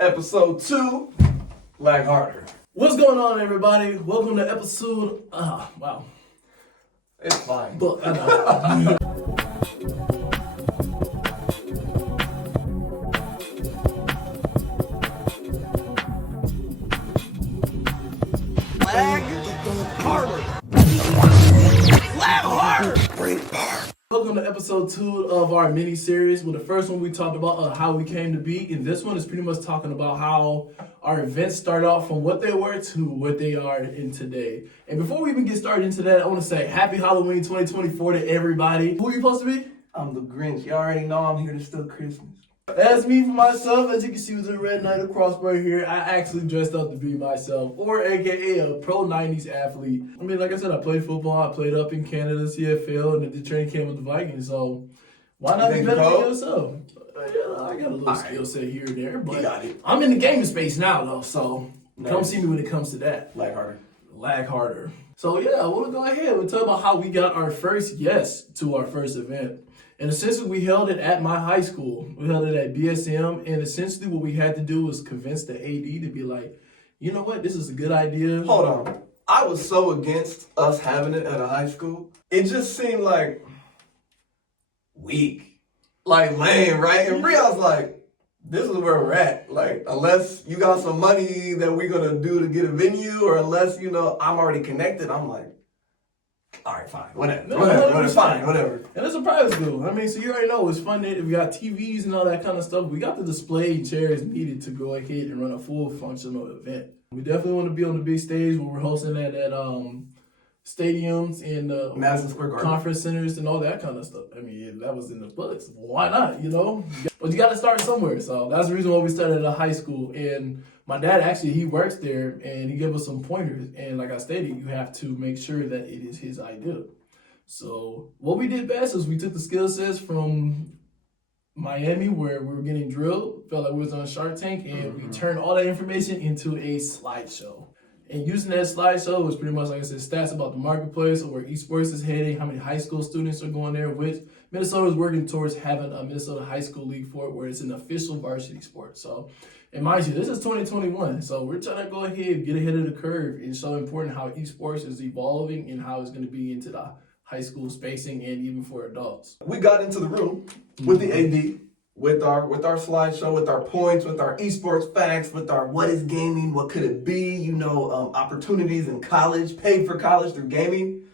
Episode 2, Lag Harder. What's going on, everybody? Welcome to episode. Wow. It's fine. But I know. Lag Harder. Lag Harder. Great bar. Welcome to episode 2 of our mini series. Well, the first one we talked about how we came to be, and this one is pretty much talking about how our events start off from what they were to what they are in today. And before we even get started into that, I want to say Happy Halloween 2024 to everybody. Who are you supposed to be? I'm the Grinch. You already know I'm here to steal Christmas. As me for myself, as you can see with the red knight of crossbow here, I actually dressed up to be myself, or aka a pro 90s athlete. I mean, like I said, I played football, I played up in Canada, CFL, and did the training camp with the Vikings, so why not be better than yourself? Yeah, I got a little skill set here and there, but I'm in the gaming space now though, so come see me when it comes to that. Lag Harder. Lag Harder. So yeah, we'll go ahead. We'll talk about how we got our first yes to our first event. And essentially, we held it at my high school. We held it at BSM. And essentially, what we had to do was convince the AD to be like, you know what, this is a good idea. Hold on. I was so against us having it at a high school. It just seemed like weak. Like lame, right? And Breon's like, this is where we're at. Like, unless you got some money that we're going to do to get a venue, or unless, I'm already connected, I'm like, all right, fine, whatever, fine, whatever. And it's a private school. I mean, so you already know it's fun. We got TVs and all that kind of stuff. We got the display chairs needed to go ahead and run a full functional event. We definitely want to be on the big stage when we're hosting at stadiums and Madison Square Garden conference centers and all that kind of stuff. I mean, that was in the books. Why not, But you got to start somewhere. So that's the reason why we started at a high school. And my dad, actually, he works there, and he gave us some pointers. And like I stated, you have to make sure that it is his idea. So what we did best is we took the skill sets from Miami, where we were getting drilled, felt like we was on Shark Tank, and we turned all that information into a slideshow. And using that slideshow was pretty much, like I said, stats about the marketplace, or where esports is heading, how many high school students are going there, which Minnesota is working towards having a Minnesota high school league for it, where it's an official varsity sport. So, and mind you, this is 2021, so we're trying to go ahead, get ahead of the curve, and show important how esports is evolving and how it's going to be into the high school spacing and even for adults. We got into the room with the AD, with our slideshow, with our points, with our esports facts, with our what is gaming, what could it be, opportunities in college, paid for college through gaming.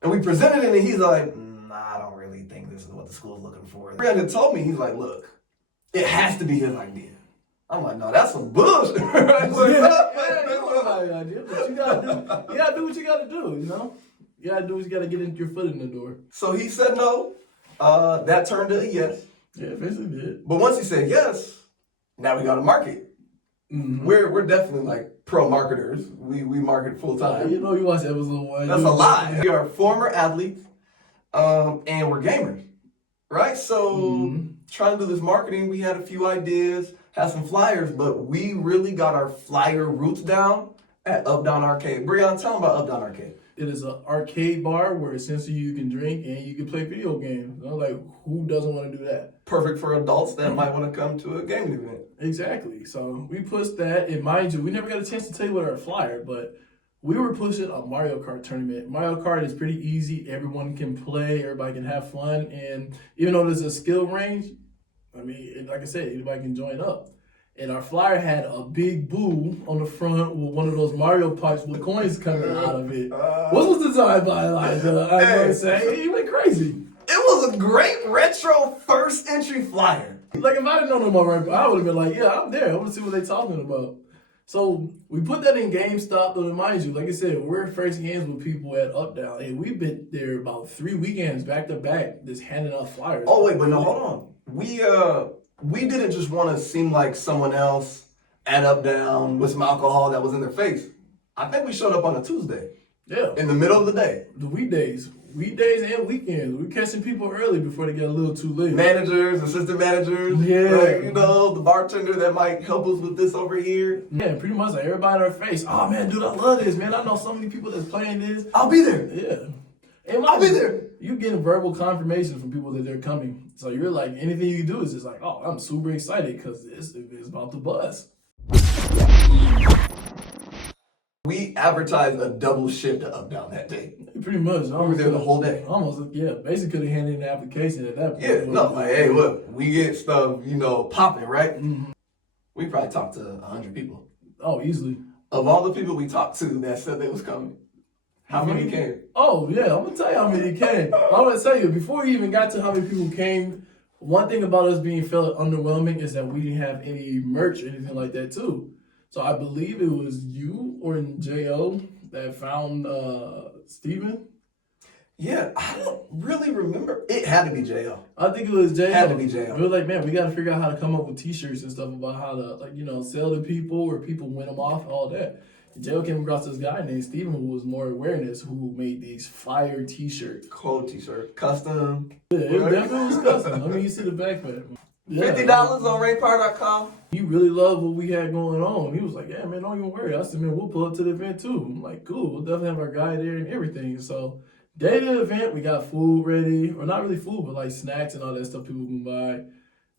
And we presented it, and he's like, I don't really think this is what the school's looking for. Brandon told me, he's like, look, it has to be his idea. I'm like, no, that's some bullshit. Right? But you gotta do what you gotta do, You gotta do what you gotta get your foot in the door. So he said no. That turned to a yes. Yeah, eventually did. But once he said yes, now we got to market. Mm-hmm. We're definitely like pro marketers. We market full time. You watch episode 1. That's a lie. We are former athletes, and we're gamers, right? So trying to do this marketing, we had a few ideas, had some flyers, but we really got our flyer roots down at Up Down Arcade. Breon, tell them about Up Down Arcade. It is an arcade bar where essentially you can drink and you can play video games. Like, who doesn't want to do that? Perfect for adults that might want to come to a gaming event. Exactly. So we pushed that, and mind you, we never got a chance to tell you what our flyer, but we were pushing a Mario Kart tournament. Mario Kart is pretty easy. Everyone can play. Everybody can have fun. And even though there's a skill range, I mean, like I said, anybody can join up. And our flyer had a big boo on the front with one of those Mario parts with coins coming out of it. What was designed by Elijah? I gotta say, he went crazy. It was a great retro first entry flyer. Like, if I didn't know no more, I would have been like, yeah, I'm there. I want to see what they're talking about. So we put that in GameStop, though, to mind you, like I said, we're first hands with people at Up Down, and we've been there about 3 weekends back to back, just handing out flyers. Oh wait, but no, hold on. We didn't just want to seem like someone else at Up Down with some alcohol that was in their face. I think we showed up on a Tuesday. Yeah. In the middle of the day. The weekdays and weekends. We're catching people early before they get a little too late. Managers, assistant managers. Yeah. The bartender that might help us with this over here. Yeah, pretty much like everybody in our face. Oh man, dude, I love this, man. I know so many people that's playing this. I'll be there. Yeah. And I'll be there. You're getting verbal confirmation from people that they're coming. So you're like, anything you do is just like, oh, I'm super excited because this is about to buzz. We advertised a double shift to Up Down that day. Pretty much. We were there the whole day. Almost, yeah. Basically could have handed in the application at that point. Yeah, no, like, hey, look, we get stuff, popping, right? Mm-hmm. We probably talked to 100 people. Oh, easily. Of all the people we talked to that said they was coming, how many came? Oh, yeah, I'm going to tell you how many came. I'm going to tell you, before we even got to how many people came, one thing about us being felt underwhelming is that we didn't have any merch or anything like that, too. So I believe it was you or J.O. that found Steven. Yeah, I don't really remember. It had to be J.O. I think it was J.O. Had to be J.O. We were like, man, we got to figure out how to come up with t-shirts and stuff about how to, sell to people or people win them off, all that. J.O. came across this guy named Steven who was more awareness, who made these fire t-shirts. Cold t-shirt, custom. Yeah, it definitely was custom. I mean, you see the backpack. Yeah. $50 on rainpower.com. He really loved what we had going on. He was like, yeah, man, don't even worry. I said, man, we'll pull up to the event too. I'm like, cool, we'll definitely have our guy there and everything. So, day of the event, we got food ready. Or not really food, but like snacks and all that stuff people can buy.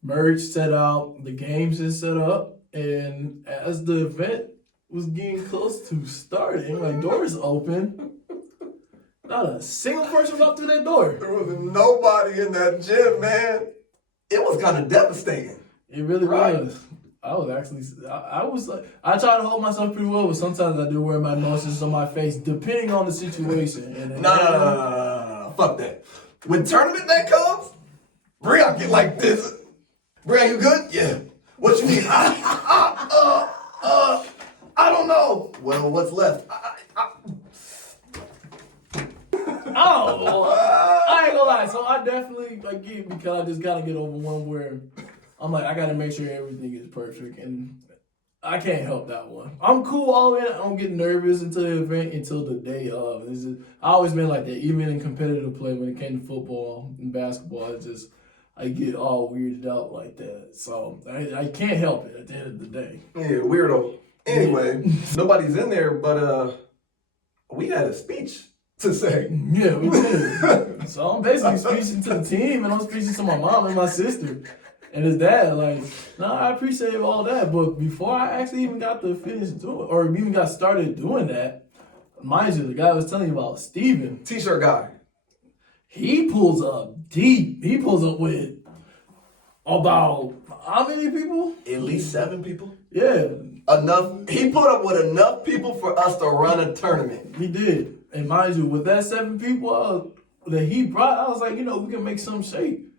Merch set out. The games is set up. And as the event was getting close to starting, like doors open. Not a single person walked through that door. There was nobody in that gym, man. It was kind of devastating. It really Right. was. I was like, I try to hold myself pretty well, but sometimes I do wear my emotions on my face, depending on the situation. And No. Fuck that. When tournament day comes, Breon get like this. Breon, you good? Yeah. What you need? I don't know. Well, what's left? Oh, I ain't gonna lie. So I definitely get because I just gotta get over one where I'm like, I gotta make sure everything is perfect, and I can't help that one. I'm cool all the way. I don't get nervous until the event, until the day of. I always been like that, even in competitive play when it came to football and basketball. I get all weirded out like that. So I can't help it at the end of the day. Yeah, weirdo. Anyway, nobody's in there, but we had a speech to say. Yeah, we did. So I'm basically speaking to the team, and I'm speaking to my mom and my sister and his dad. Like, no, I appreciate all that, but before I actually even got to finish doing, or even got started doing that, mind you, the guy I was telling you about, Steven, T-shirt guy. he pulls up deep. He pulls up with about how many people? At least 7 people. Yeah, Enough. He put up with enough people for us to run a tournament. he did. And mind you, with that 7 people that he brought, I was like, we can make some shape.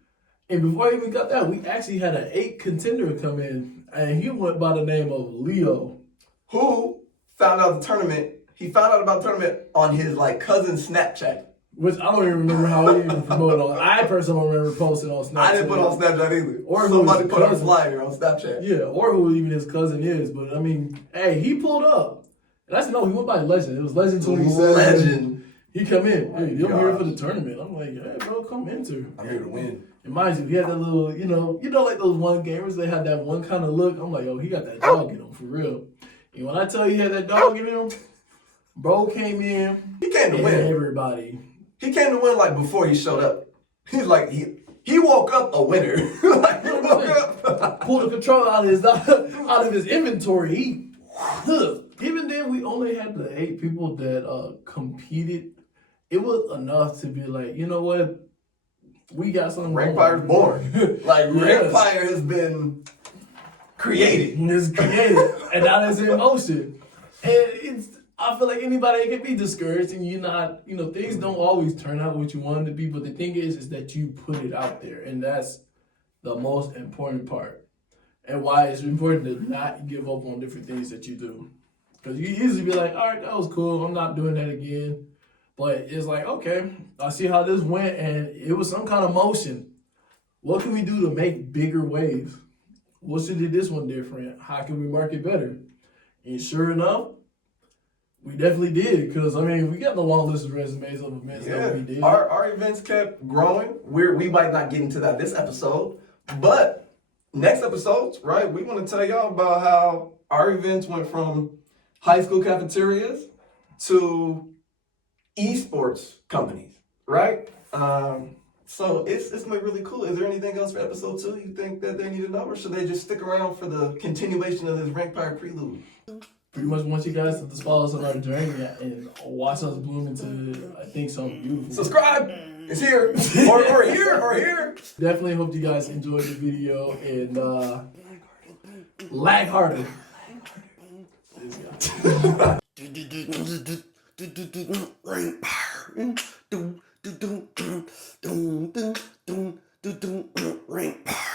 And before I even got that, we actually had an 8 contender come in, and he went by the name of Leo. Who found out the tournament? He found out about the tournament on his cousin's Snapchat. Which I don't even remember how he even promoted on. I personally don't remember posting on Snapchat. I didn't put on Snapchat either. Or somebody who his put on a cousin. flyer on Snapchat. Yeah, or who even his cousin is. But I mean, hey, he pulled up. And he went by Legend. It was Legend 27. Legend. He come in. Hey, you're gosh. here for the tournament. I'm like, hey, bro, come enter. I'm here to win. And mind you, he had that little, like those one gamers, they had that one kind of look. I'm like, yo, he got that dog in him, for real. And when I tell you he had that dog in him, bro came in. He came to and win. everybody. He came to win before he showed up. He's like, he woke up a winner. He woke up. Pulled the controller out of his inventory. Even then, we only had the 8 people that competed. It was enough to be like, you know what? We got something. Rankfire's born. Rankfire has been created. It's created, and that is in motion. And I feel like anybody can be discouraged, and you're not, things don't always turn out what you want them to be. But the thing is that you put it out there, and that's the most important part. And why it's important to not give up on different things that you do. Because you usually be like, all right, that was cool. I'm not doing that again. But it's like, okay, I see how this went, and it was some kind of motion. What can we do to make bigger waves? What should do this one different? How can we market better? And sure enough, we definitely did. Because, we got the long list of resumes of events that we did. Our events kept growing. We might not get into that this episode, but next episodes, right, we want to tell y'all about how our events went from high school cafeterias to esports companies, right? So it's gonna be really cool. Is there anything else for episode 2 you think that they need to know, or should they just stick around for the continuation of this Rankpire prelude? Pretty much want you guys to just follow us on our journey and watch us bloom into, I think, something beautiful. Subscribe. It's here. or here. Definitely hope you guys enjoyed the video and lag harder. This guy. Rankpire.